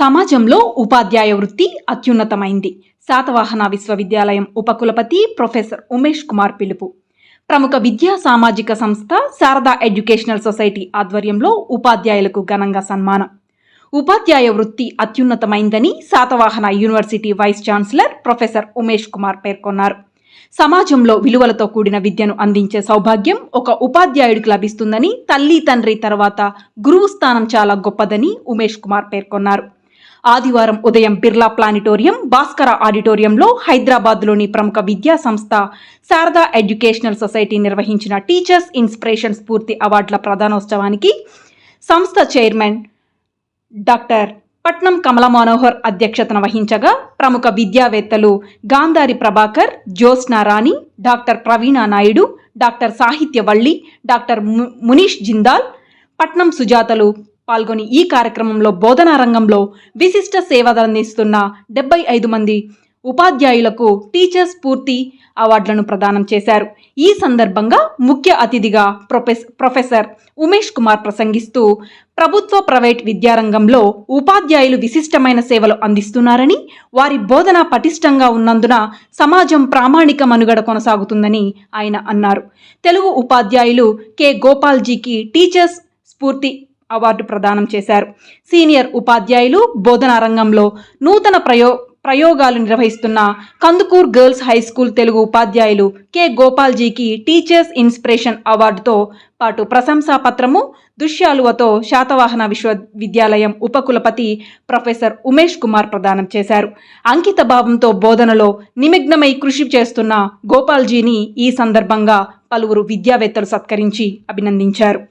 సమాజంలో ఉపాధ్యాయ వృత్తి అత్యున్నతమైంది. శాతవాహన విశ్వవిద్యాలయం ఉపకులపతి ప్రొఫెసర్ ఉమేష్ కుమార్ పిలుపు. ప్రముఖ విద్యా సామాజిక సంస్థ శారదా ఎడ్యుకేషనల్ సొసైటీ ఆధ్వర్యంలో ఉపాధ్యాయులకు ఘనంగా సన్మానం. ఉపాధ్యాయ వృత్తి అత్యున్నతమైందని Satavahana university vice chancellor professor Umesh Kumar పేర్కొన్నారు. సమాజంలో విలువలతో కూడిన విద్యను అందించే సౌభాగ్యం ఒక ఉపాధ్యాయుడికి లభిస్తుందని, తల్లి తండ్రి తర్వాత గురువు స్థానం చాలా గొప్పదని ఉమేష్ కుమార్ పేర్కొన్నారు. ఆదివారం ఉదయం బిర్లా ప్లానిటోరియం, భాస్కర ఆడిటోరియంలో హైదరాబాద్లోని ప్రముఖ విద్యా సంస్థ శారదా ఎడ్యుకేషనల్ సొసైటీ నిర్వహించిన టీచర్స్ ఇన్స్పిరేషన్ స్ఫూర్తి అవార్డుల ప్రధానోత్సవానికి సంస్థ చైర్మన్ డాక్టర్ పట్నం కమల మనోహర్ అధ్యక్షతన వహించగా, ప్రముఖ విద్యావేత్తలు గాంధారి ప్రభాకర్, జ్యోత్స్నా రాణి, డాక్టర్ ప్రవీణ నాయుడు, డాక్టర్ సాహిత్యవల్లి, డాక్టర్ మునీష్ జిందాల్, పట్నం సుజాతలు పాల్గొని ఈ కార్యక్రమంలో బోధనా రంగంలో విశిష్ట సేవలందిస్తున్న 75 మంది ఉపాధ్యాయులకు టీచర్స్ స్ఫూర్తి అవార్డులను ప్రదానం చేశారు. ఈ సందర్భంగా ముఖ్య అతిథిగా ప్రొఫెసర్ ఉమేష్ కుమార్ ప్రసంగిస్తూ, ప్రభుత్వ ప్రైవేట్ విద్యారంగంలో ఉపాధ్యాయులు విశిష్టమైన సేవలు అందిస్తున్నారని, వారి బోధన పటిష్టంగా ఉన్నందున సమాజం ప్రామాణిక మనుగడ కొనసాగుతుందని ఆయన అన్నారు. తెలుగు ఉపాధ్యాయులు కె గోపాల్జీకి టీచర్స్ స్ఫూర్తి అవార్డు ప్రదానం చేశారు. సీనియర్ ఉపాధ్యాయులు, బోధనా రంగంలో నూతన ప్రయోగాలు నిర్వహిస్తున్న Kandukur girls high school Telugu ఉపాధ్యాయులు కె గోపాల్జీకి టీచర్స్ ఇన్స్పిరేషన్ అవార్డుతో పాటు ప్రశంసా పత్రము, దుశ్యాలువతో శాతవాహన విశ్వవిద్యాలయం ఉపకులపతి ప్రొఫెసర్ ఉమేష్ కుమార్ ప్రదానం చేశారు. అంకిత భావంతో బోధనలో నిమగ్నమై కృషి చేస్తున్న గోపాల్జీని ఈ సందర్భంగా పలువురు విద్యావేత్తలు సత్కరించి అభినందించారు.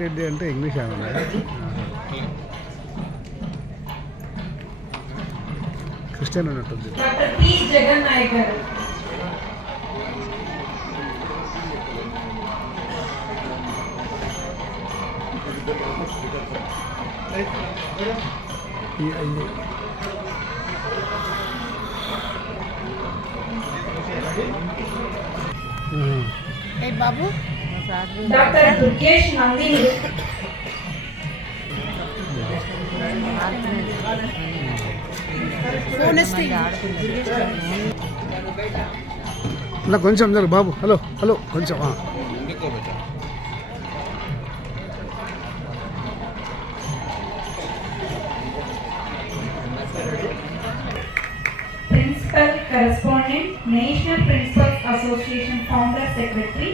రెడ్డి అంటే ఇంగ్లీష్ క్రిస్టియన్ అన్నట్టుంది. బాబు డాక్టర్ దుర్గేష్ నందిని, కొంచెం బాబు, హలో హలో కొంచెం principal correspondent, national principals association founder secretary,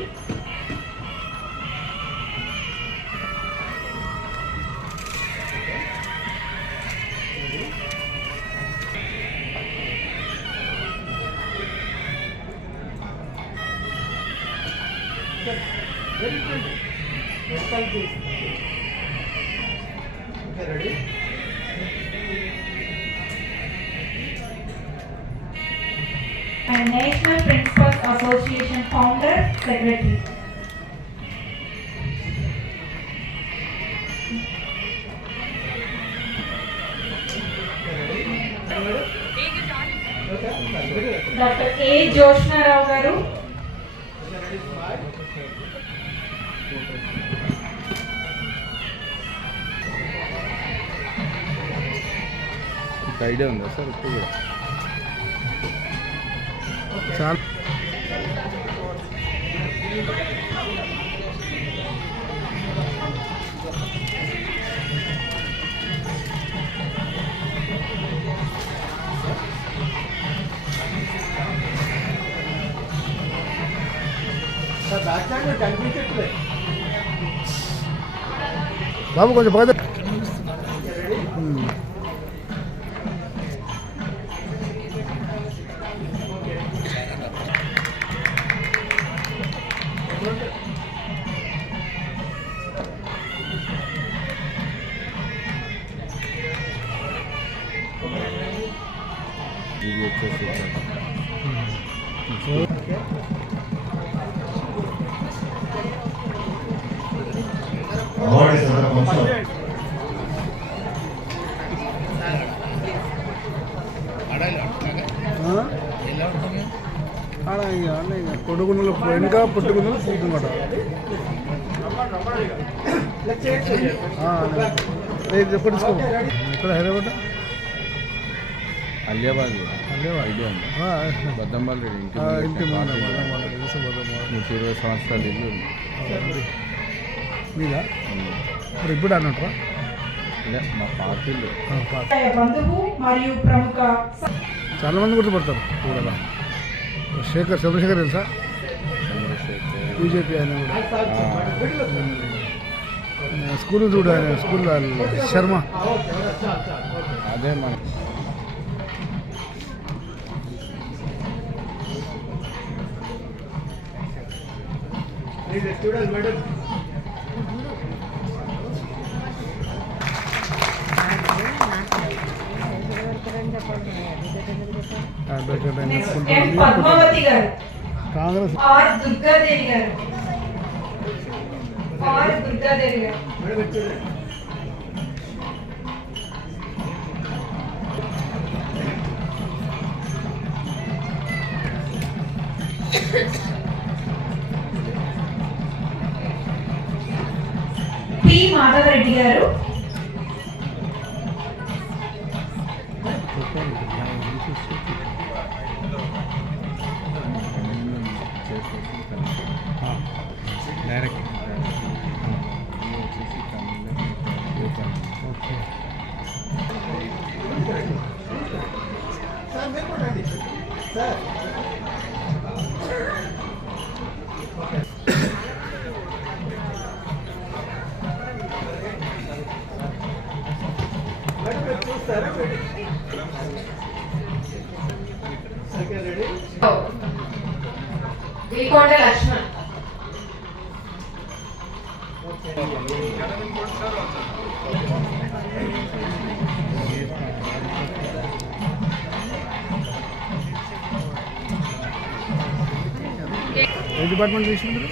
and National Principals Association founder secretary. Dr. A. Jyotsna Rao garu, idea ఉందా సార్? చాలా బాబు కొంచెం పద. కొడుకున్నలు వెనుక పుట్టుకున్నలు పూర్తుందట ఎప్పుడు తీసుకో ఇక్కడ హైదరాబాద్ అలియాబాద్ అలియాబాద్. ఐడియా ఉందా బద్దమ్మాల్ రెడ్డి ఇంటి ముందు ఇంటి 20 సంవత్సరాల ఇల్లు ఉంది. మీద మరి ఇప్పుడు అన్నట్రా ఇదే మా పార్టీలు బంధువు మరియు ప్రముఖ చాలా మంది గుర్తుపడతారు కూడా శేఖర్ చంద్రశేఖర్ తెలుసా చంద్రశేఖర్ బీజేపీ ఆయన కూడా స్కూల్ చూడు ఆయన స్కూల్ శర్మ అదే మన అడ్వకేట్ ఆయన ఎం పద్మావతి గారు కాంగ్రెస్ ఆర్ దుర్గాదేవి గారు ఆర్ దుర్గాదేవి గారు పి మాధవరెడ్డి గారు డైరెక్ట్ వికొండ లక్ష్మణ్ ఏ డిపార్ట్మెంట్ తీసుకుంటారు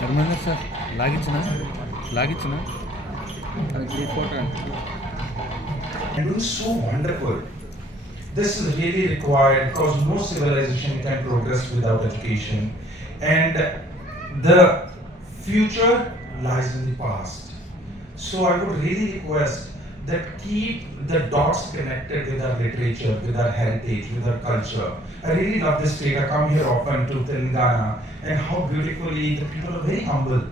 ధర్మేంద్ర సార్ లాగించిన అది photo and do so wonderful. This is really required because no civilization can progress without education, and the future lies in the past. So I would really request that keep the dots connected with our literature, with our heritage, with our culture. I really love this state. I come here often to Telangana, and how beautifully the people are very humble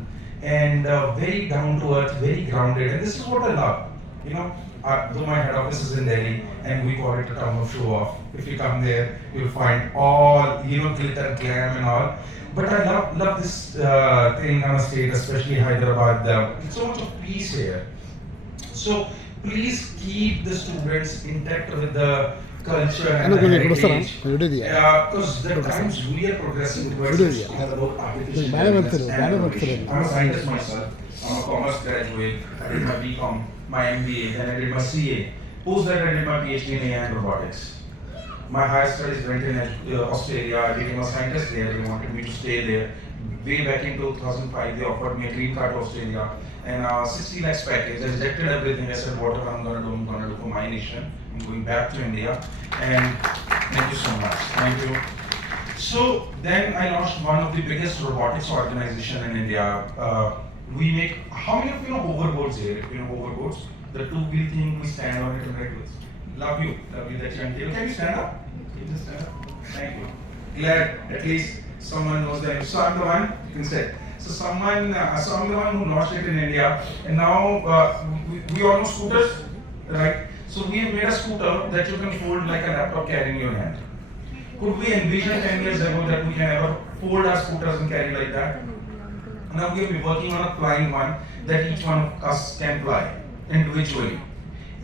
and very down to earth, very grounded, and this is what I love. You know, though my head office is in Delhi and we call it a town of show off. If you come there, you'll find all, you know, glitter, glam and all. But I love this Telangana state, especially Hyderabad. It's so much of peace here. So please keep the students intact with the culture and the heritage. Because the times we are progressing towards is all about artificial intelligence and innovation. I'm a scientist myself. I'm a commerce graduate. I did my BCom, my MBA, then I did my CA. Post that I did my PhD in AI and robotics. My higher studies went in Australia. I became a scientist there. They wanted me to stay there. Way back in 2005, they offered me a green card to Australia and a 60 lakhs package. I rejected everything. I said, whatever I'm going to do for my nation. I'm going back to India. And thank you so much. Thank you. So then I launched one of the biggest robotics organization in India. We make, how many of you know hoverboards here? If you know hoverboards, the two-wheel thing, we stand on it and write with. Love you that you're on table. Can you stand up? Can you just stand up? Thank you. Glad at least someone knows that. So I'm the one, you can say. So I'm the one who launched it in India, and now we all know scooters, right? So we have made a scooter that you can hold like a laptop carry in your hand. Could we envision 10 years ago that we can ever fold our scooters and carry like that? Now we have been working on a flying one that each one of us can fly individually.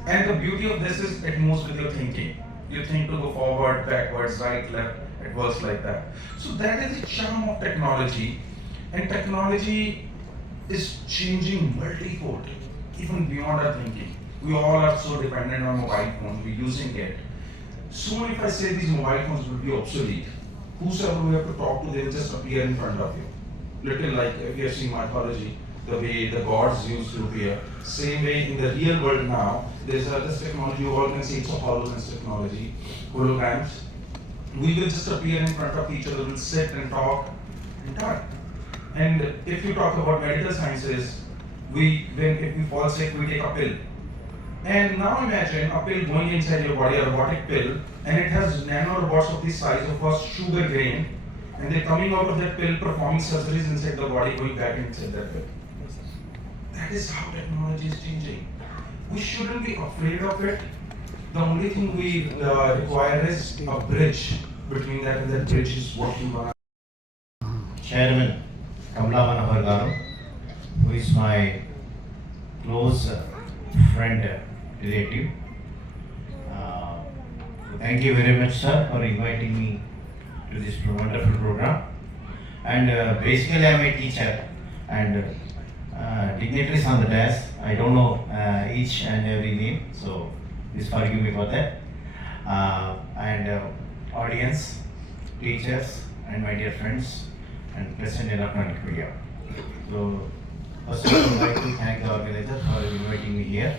And the beauty of this is it moves with your thinking. You think to go forward, backwards, right, left, it works like that. So that is the charm of technology. And technology is changing multi-fold, even beyond our thinking. We all are so dependent on mobile phones, we're using it. Soon if I say these mobile phones will be obsolete, whosoever we have to talk to, they will just appear in front of you. Little like if you have seen mythology, the way the gods used to appear. Same way in the real world now, there's this technology, you all can see it's a HoloLens technology, holograms. We will just appear in front of each other, we'll sit and talk and done. And if you talk about medical sciences, if we fall sick, we take a pill. And now imagine a pill going inside your body, a robotic pill, and it has nanorobots of the size of a sugar grain, and they're coming out of that pill, performing surgeries inside the body, going back inside that pill. That is how technology is changing. We shouldn't be afraid of it. The only thing we require is a bridge between that, and that bridge is what you want. Chairman Kamla Manohar Garu, who is my close friend, relative. Thank you very much, sir, for inviting me to this wonderful program. And basically, I'm a teacher, and dignitaries on the desk. I don't know each and every name, so please forgive me for that. And audience, teachers, and my dear friends, and present electronic media. So, first of all, I would like to thank the organizer for inviting me here.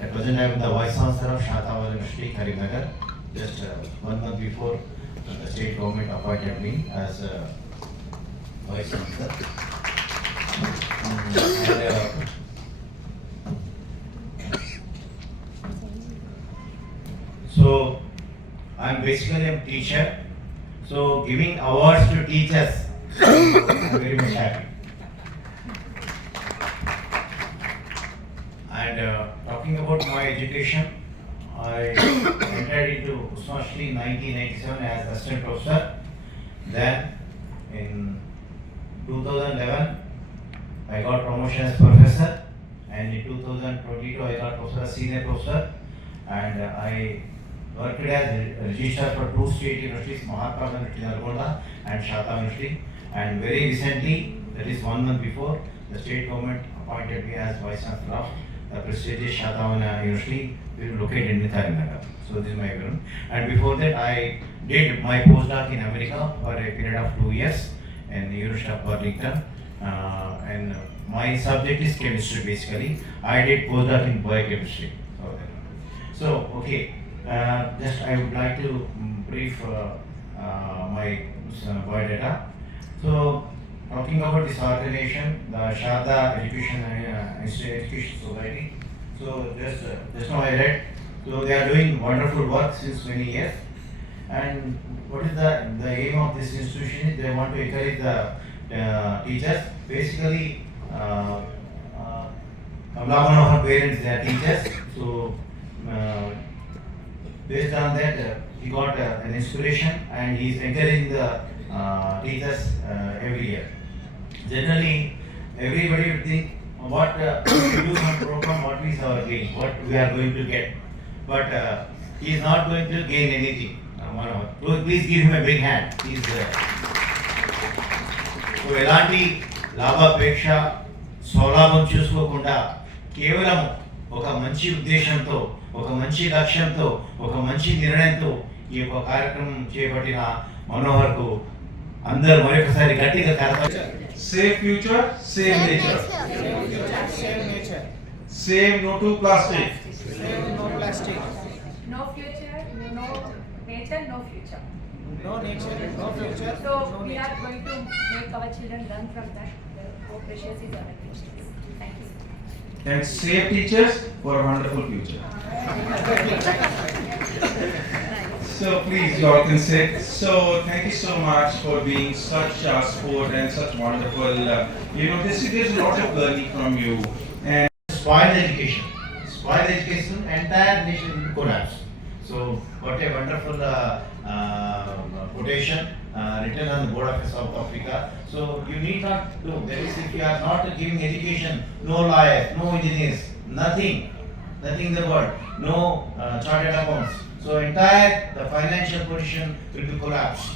At present, I am the Vice Chancellor of Shatavala University, Karimnagar. Just 1 month before, the state government appointed me as Vice Chancellor. So, I'm basically a teacher. So, giving awards to teachers, I'm very much happy. And talking about my education, I entered into Usman Shri in 1997 as assistant professor. Then in 2011, I got promotion as professor, and in 2022 I got professor as senior professor, and I worked as registrar for 2 state universities, Mahatma Gandhi Nalgonda and Shata University. And very recently, that is 1 month before, the state government appointed me as Vice Chancellor of the prestigious Shatavana University, located in Karimnagar. So this is my background. And before that, I did my postdoc in America for a period of 2 years in the University of Burlington. And my subject is chemistry basically. I did postdoc in biochemistry. So okay, just I would like to brief my biodata. So talking about this organization, the Sharda Education Society. So just now I read. So they are doing wonderful work since many years. And what is the aim of this institution? They want to encourage the teachers. Basically, Kamla Manohar parents, they are teachers. So based on that, he got an inspiration, and he is encouraging the teachers every year. Generally, everybody would think what we do some program, what is our gain, what we are going to get. But he is not going to gain anything. Please give him a big hand. He is so ఎలాంటి లాభాపేక్ష స్వలాభం చూసుకోకుండా కేవలం ఒక మంచి ఉద్దేశంతో, ఒక మంచి లక్ష్యంతో, ఒక మంచి నిర్ణయంతో ఈ యొక్క కార్యక్రమం చేపట్టిన మనోహర్కు అందరూ మరొకసారి గట్టిగా కరతాళ. Save future, save nature. Save no to plastic. No plastic. No future, no nature, no future. No nature, no future. So no we nature. are going to make our children learn from that. How precious is our nature. Thank you. and save teachers for a wonderful future. So please, you all can sit. So thank you so much for being such a sport and such wonderful. This is a lot of learning from you. And Spoil the education. Spoil the education, entire nation will collapse. So what a wonderful quotation written on the board of South Africa. So you need not do. There is, if you are not giving education, no lawyers, no engineers, nothing in the world, no chartered accounts. So entire the financial position will be collapsed.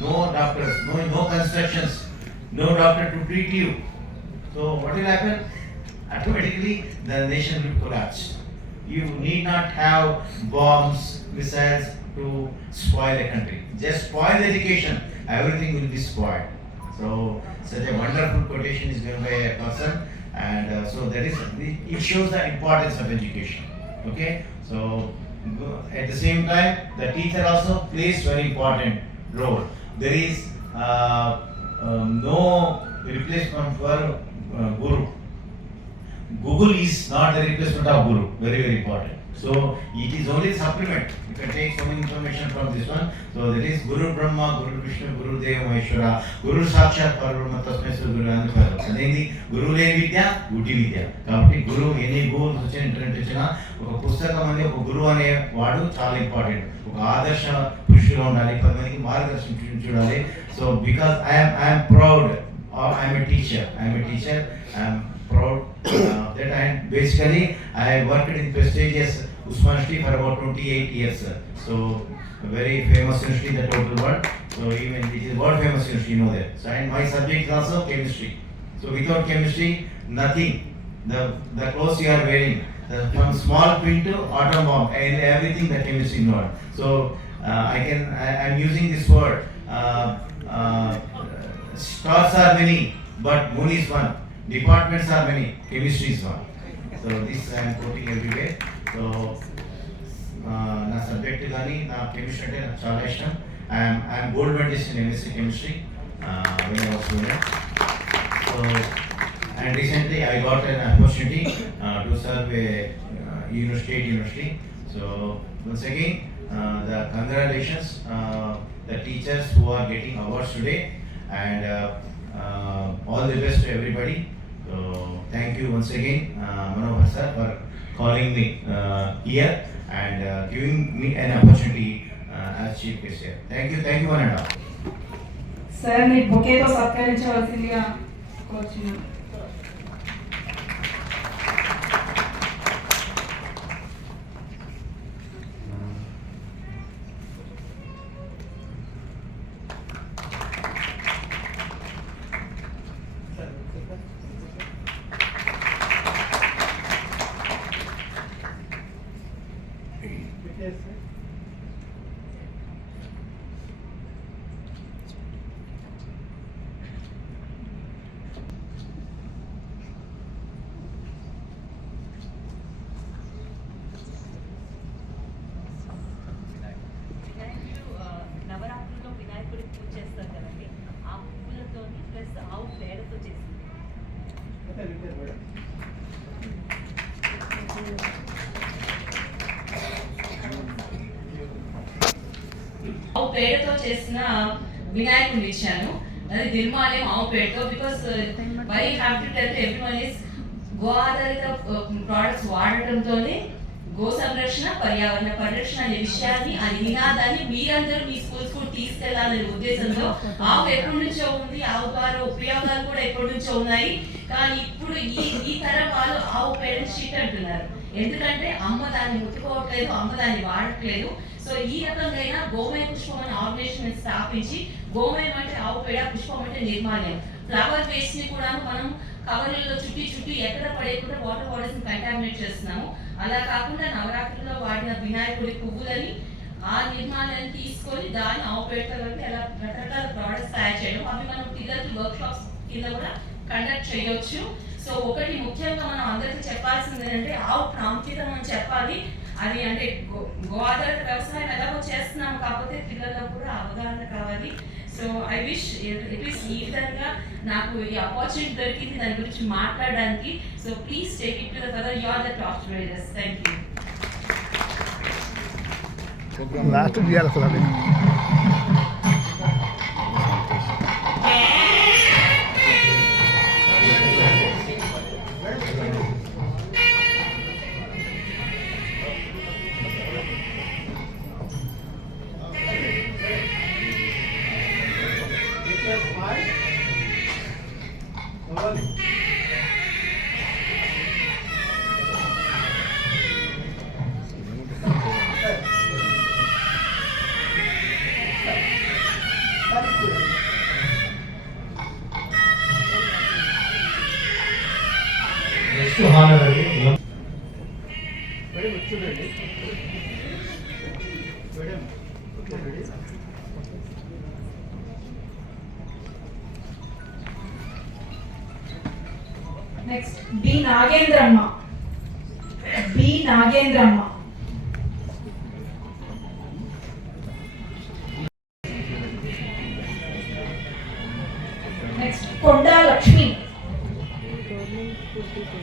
No doctors, no constructions, no doctor to treat you. So what will happen? Automatically the nation will collapse. You need not have bombs, missiles to spoil a country. Just spoil the education, everything will be spoiled. So such a wonderful quotation is given by a person, and so that is, it shows the importance of education. Okay, so at the same time, the teacher also plays very important role. There is no replacement for guru. Google is not the replacement of Guru. Very important. So it is only supplement. You can take some information from this one. So that is Guru Brahma, Guru Vishnu, Guru Deva Maheshwara, Guru Sakshat Parbrahma Tasmai Shri Guru Anupara. అదేంటి గురువు లేని విద్య గుడ్డి విద్య. కాబట్టి గురువు ఎన్ని గోల్స్ వచ్చినా ఒక పుస్తకం అనే ఒక గురువు అనే వాడు చాలా ఇంపార్టెంట్. ఒక ఆదర్శ పురుషుడు ఉండాలి, 10 మందికి మార్గదర్శనం చూడాలి. So because I'm proud, I'm a teacher, I'm proud that basically I worked in prestigious Usman University for about 28 years. So a very famous university in the total world. So even it is world famous university, you know that. So and my subject is also chemistry. So without chemistry, nothing. The clothes you are wearing, from small pin to atom bomb, and everything the chemistry involved. So I'm using this word. Stars are many, but moon is one. Departments are many, chemistry is one. So this I am quoting everywhere. So na subject gani na chemistry ante నాకు చాలా ఇష్టం. I am gold medalist in MSc chemistry when I was student. So and recently I got an opportunity to serve a state university. So once again the congratulations the teachers who are getting awards today, and all the best to everybody. So thank you once again, Manohar sir, for calling me here and giving me an opportunity as chief guest here. Thank you one and all. Sir మీ బొకేతో సత్కరించవలసిందిగా కోరుచున్నాను. నవరాత్రుల్లో వినాయకుడికి పూజ చేస్తారు కదండి, ఆ పువ్వులతో ప్లస్ ఆవు పేడతో చేసింది. ఆవు పేడతో చేసిన వినాయకుడిని ఇచ్చాను. అది నిర్మాల్యం ఆవు పేడతో. Because we have to tell everyone is గో ఆధారిత ప్రోడక్ట్స్ వాడటంతోనే గో సంరక్షణ, పర్యావరణ పరిరక్షణ అనే విషయాన్ని, ఆ నినాదాన్ని మీరందరూ మీ స్కూల్స్ కూడా తీసుకెళ్లాలనే ఉద్దేశంలో ఆవు ఎప్పటి నుంచో ఉంది, ఆవు ద్వారా ఉపయోగాలు కూడా ఎప్పటి నుంచో ఉన్నాయి. కానీ ఇప్పుడు ఈ తరం వాళ్ళు ఆవు పేడని షీట్ అంటున్నారు. ఎందుకంటే అమ్మ దాన్ని ముట్టుకోవట్లేదు, అమ్మ దాన్ని వాడట్లేదు. సో ఈ రకంగా గోమయ పుష్పం అనే ఆర్గనైజేషన్ స్థాపించి, గోమయం అంటే ఆవు పేడ, పుష్పం అంటే నిర్మాల్యం, ఫ్లవర్ వేస్ట్ ని కూడా మనం కవర్లలో చుట్టి ఎక్కడ పడేయకుండా వాటర్ బాడీస్ ని కంటామినేట్ చేస్తున్నాము. అలా కాకుండా నవరాత్రుల్లో వాడిన వినాయకుడి పువ్వులని, ఆ నిర్మాణాన్ని తీసుకొని దాన్ని ఆవు పేడతో కలిపి అలా రకరకాల ప్రోడక్ట్స్ తయారు చేయడం, అవి మనం పిల్లలకి వర్క్ షాప్స్ కింద కూడా కండక్ట్ చేయొచ్చు. సో ఒకటి ముఖ్యంగా మనం అందరికీ చెప్పాల్సింది ఏంటంటే ఆవు ప్రాముఖ్యత మనం చెప్పాలి. అది అంటే గో ఆధారిత వ్యవసాయం ఎలాగో చేస్తున్నాము, కాకపోతే పిల్లలకు కూడా అవగాహన కావాలి. సో ఐ విష్ అట్లీస్ట్ ఈ విధంగా నాకు ఈ ఆపర్చునిటీ దొరికింది దాని గురించి మాట్లాడడానికి. So please take it to the further. You are the top riders. Thank you. Last చేయాలి అసలు అది. Next honorary. Next B Nagendramma. B Nagendramma. Next Konda Lakshmi.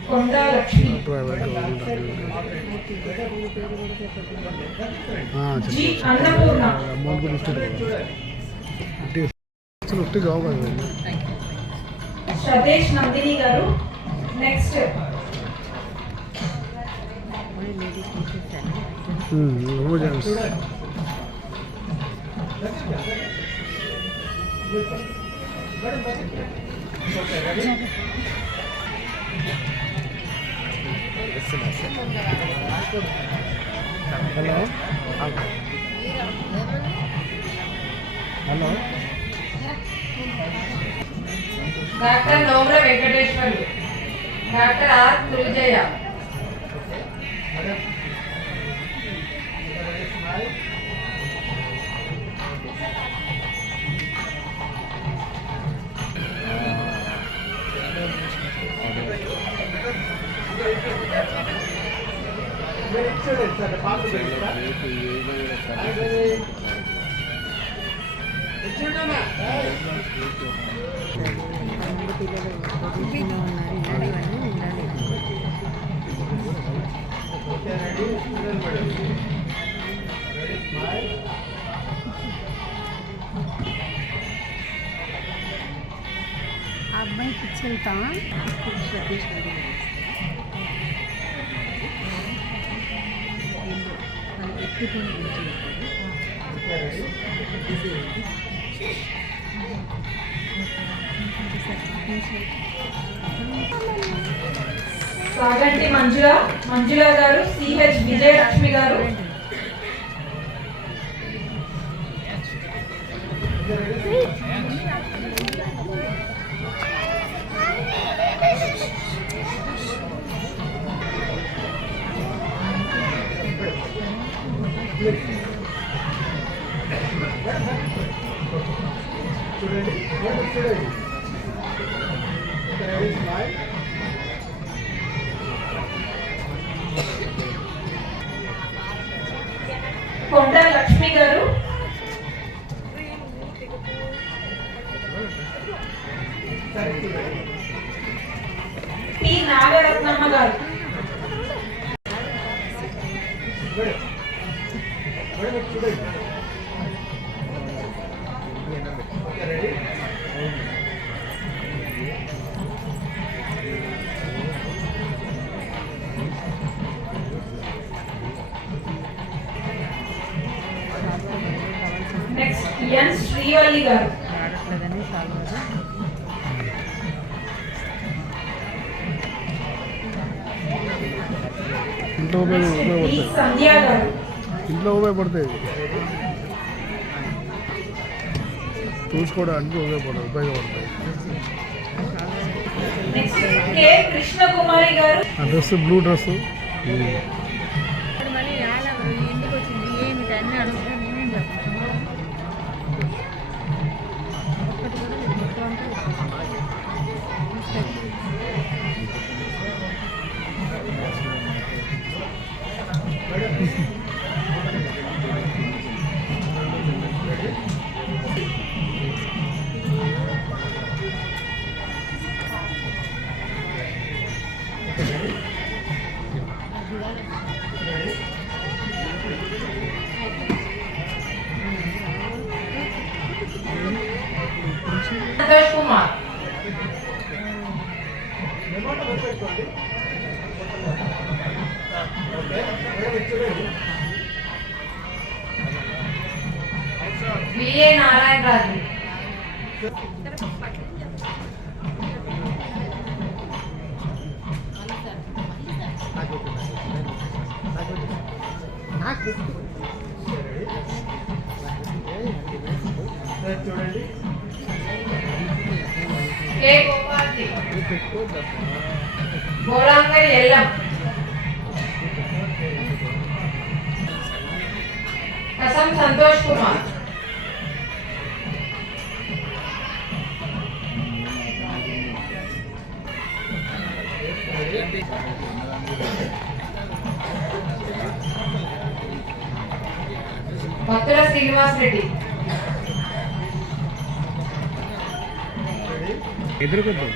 Konda Lakshmi. G Annapurna. Amount కూడా ఇస్తే జాబ్ అది. స్వదేశ్ నందిని గారు. నెక్స్ట్ హలో హలో డాక్టర్ నోమ్ర వెంకటేశ్వర్లు. Doctor R Trijaya. అబ్బాయి పిచ్చెళ్తామా సాగంటి మంజుల గారు. సిహెచ్ విజయలక్ష్మి గారు. కొండా లక్ష్మి గారు. పి నాగరత్నమ్మ గారు. నెక్స్ట్ ఎన్ శ్రీవల్లి గారు. ఇంట్లో ఈ సంధ్య గారు. ఇంట్లో ఉపయోగపడతాయి, చూసుకోవడానికి ఉపయోగపడతాయి. నెక్స్ట్ కె కృష్ణకుమారి గారు. ఆ డ్రెస్ బ్లూ డ్రెస్ మళ్ళీ ఎందుకు వచ్చింది ఏమిటి అన్నీ అడుగుతా నేనేం చెప్తాను. ఒక్కటి కూడా లేదు, మొత్తం అంతా విఏ నారాయణ రాజు, కే గోపాల్జీ, బోళాంగడి ఎల్లం, కసం సంతోష్ కుమార్, భక్తుల శ్రీనివాస్ రెడ్డి, ఎదురుకొద్దు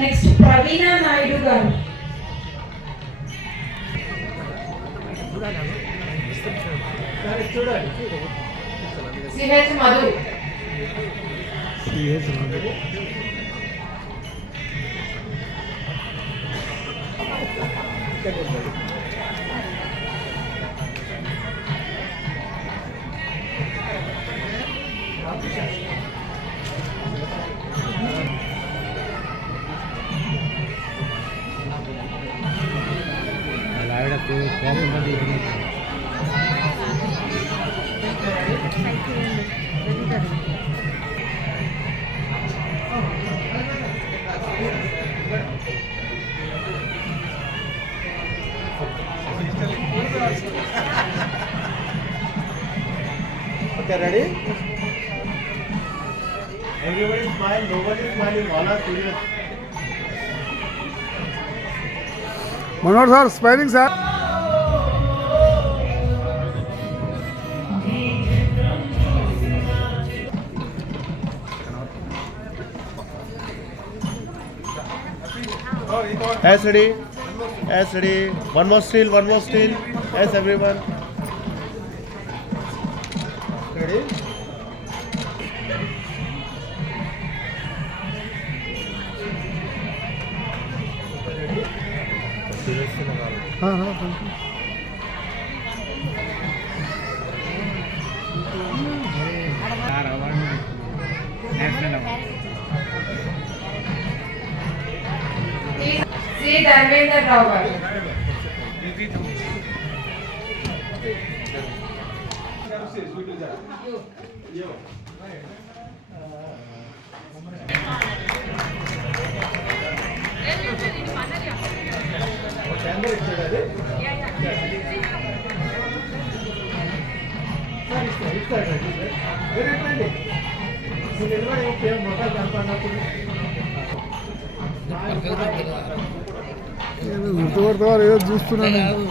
నెక్స్ట్ ప్రవీణ నాయుడు గారు, సిహెచ్ మధు, ఆవిడకు కోపం ఉంది. Okay, ready? Everybody smile, nobody smiling, all are serious. Manohar sir smiling sir Yes, ready? Yes, ready? One more still, one more still. Yes, everyone. Ready? हाँ हाँ बिल्कुल నేషనల్ అవార్డు శ్రీ ధర్మేందర్ రావు గారు, గుర్తుపడతావారు ఏదో చూస్తున్నాను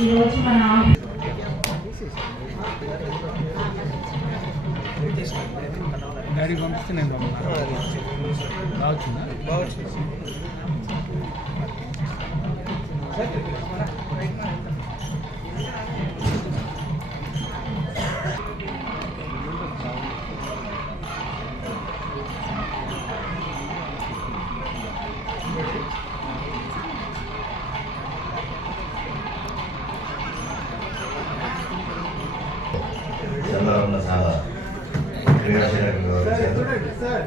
ఈరోజు మన గాడి పంపిస్తే నేను రావచ్చునా? చంద్రబాబు చాలా క్రియాశీలకంగా వ్యవహరించారు.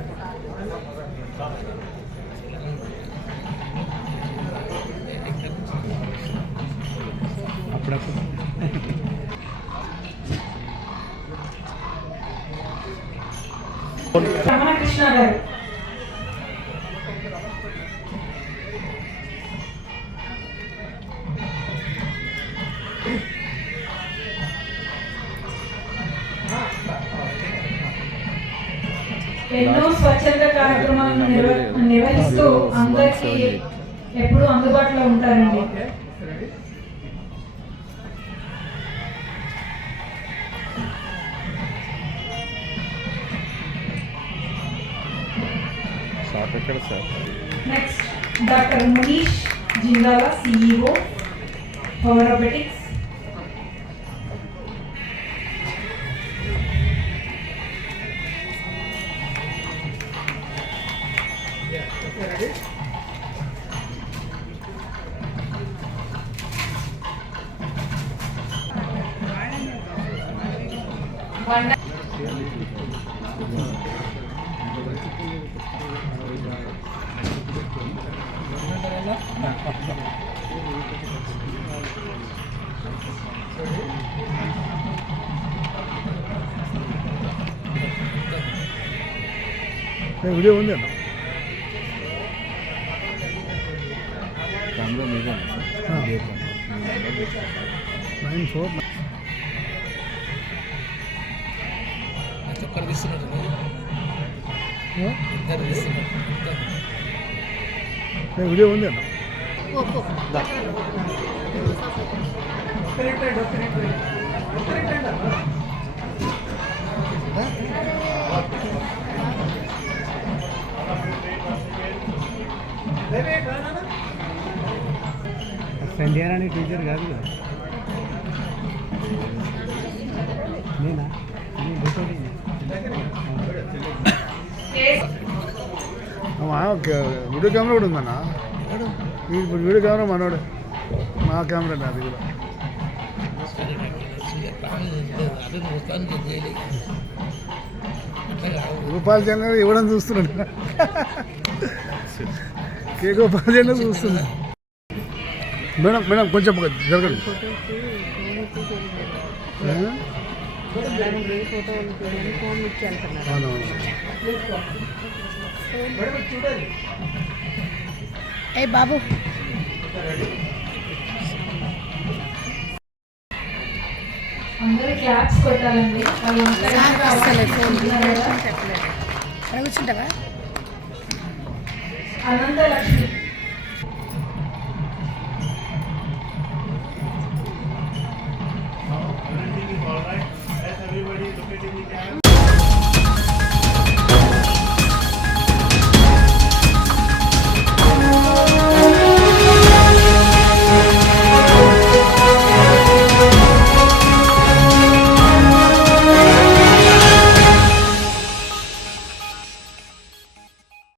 అప్పుడప్పుడు రమణ కృష్ణ గారు, ఎన్నో స్వచ్ఛంద కార్యక్రమాలను నిర్వహిస్తూ అందరికీ ఎప్పుడూ అందుబాటులో ఉంటారండి. నెక్స్ట్ డాక్టర్ మనీష్ జిందాలా, CEO, పవర్ రోబోటిక్స్. వీడియో ఉంది అన్న. కెమెరా మీద 94 ఒక్కరు తీస్తున్నట్టు ఇద్దరు తీస్తున్నట్టు వీడియో ఉంది అన్న. సంధ్య రాణి టీచర్ కాదు కదా నేనా వీడియో కెమెరా కూడా ఉందన్న. ఇప్పుడు వీడియో కెమెరా మనోడు, మా కెమెరా అది కూడా. రూపాయల జనరల్ ఇవ్వడం చూస్తున్నాడు. కేక్ రూపాయల జనరల్ చూస్తున్నా. మేడం మేడం కొంచెం జరగండి. ఏ బాబు అందరూ క్లాప్స్ కొట్టాలండి. కూర్చుంటావా? Ananthalakshmi. Everything is all right. As everybody look at in the camera.